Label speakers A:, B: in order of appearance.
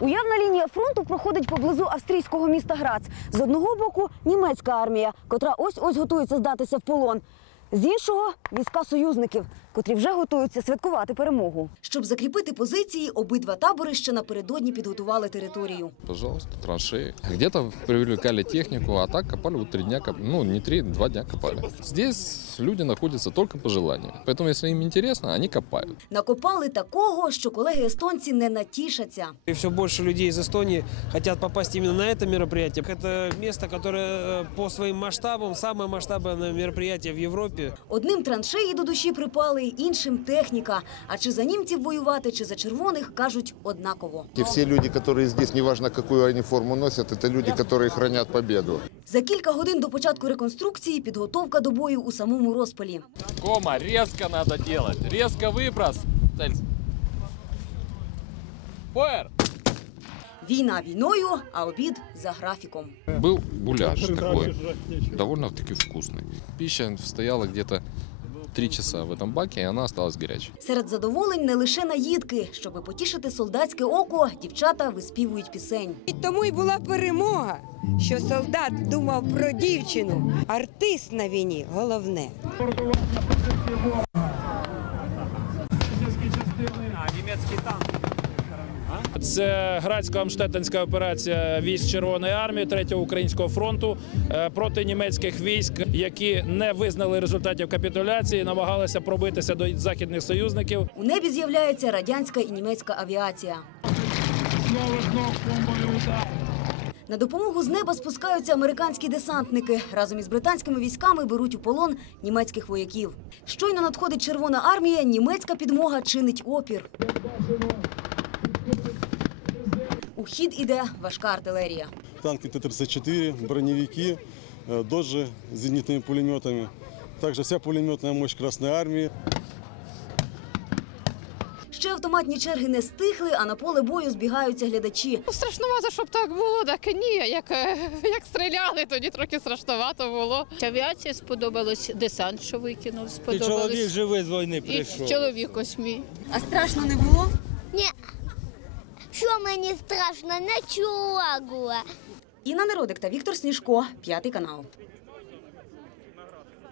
A: Уявна лінія фронту проходить поблизу австрійського міста Грац. З одного боку німецька армія, котра ось ось готується здатися в полон. З іншого війська союзників, котрі вже готуються святкувати перемогу. Щоб закріпити позиції, обидва табори ще напередодні підготували територію.
B: Пожалуйста, траншеи. Где-то привлекали технику, а так копали вот три дня, коп- ну не три, два дня копали. Здесь люди находятся только по желанию. Поэтому, если им интересно, они копают.
A: Накопали такого, що колеги естонці не натішаться.
C: И все больше людей из Эстонии хотят попасть именно на это мероприятие. Это место, которое э, по своим масштабам самое масштабное мероприятие в Европе.
A: Одним траншеї до душі припали, іншим техніка. А чи за німців воювати, чи за червоних кажуть однаково.
D: И все люди, которые здесь, неважно какую они форму носят, это люди, которые хранят победу.
A: За кілька годин до початку реконструкції підготовка до бою у самому розпалі.
E: Кома, резко надо делать. Резко выброс. Цель. Фаер!
A: Війна війною, а обід за графіком.
B: Был гуляш такой, довольно-таки вкусный. Пища стояла где-то три часа в этом баке, и она осталась горячей.
A: Серед задоволень не лише наїдки. Щоби потішити солдатське око, дівчата виспівують пісень.
F: І тому й була перемога, що солдат думав про дівчину. Артист на війні головне.
G: Це градсько-амштеттенська операція військ Червоної армії 3-го українського фронту е, проти німецьких військ, які не визнали результатів капітуляції, намагалися пробитися до західних союзників.
A: У небі з'являється радянська і німецька авіація. На допомогу з неба спускаються американські десантники. Разом із британськими військами беруть у полон німецьких вояків. Щойно надходить Червона армія, німецька підмога чинить опір. У хід іде важка артилерія.
H: танки Т-34, броневики, э, доджи с зенитными пулеметами. Также вся пулеметная мощь Красной Армии.
A: Ще автоматні черги не стихли, а на поле бою збігаються глядачі.
I: Ну, Страшнувато, щоб так було, так і ні. Як, е, як стріляли, тоді трохи страшнувато було. Авіація сподобалось, десант, що викинув, сподобалось.
C: живий з війни
I: І чоловік ось мій.
A: А страшно не було?
J: Ні. Що мені страшно, чула.
A: Інна Народик та Віктор Сніжко, п'ятий канал.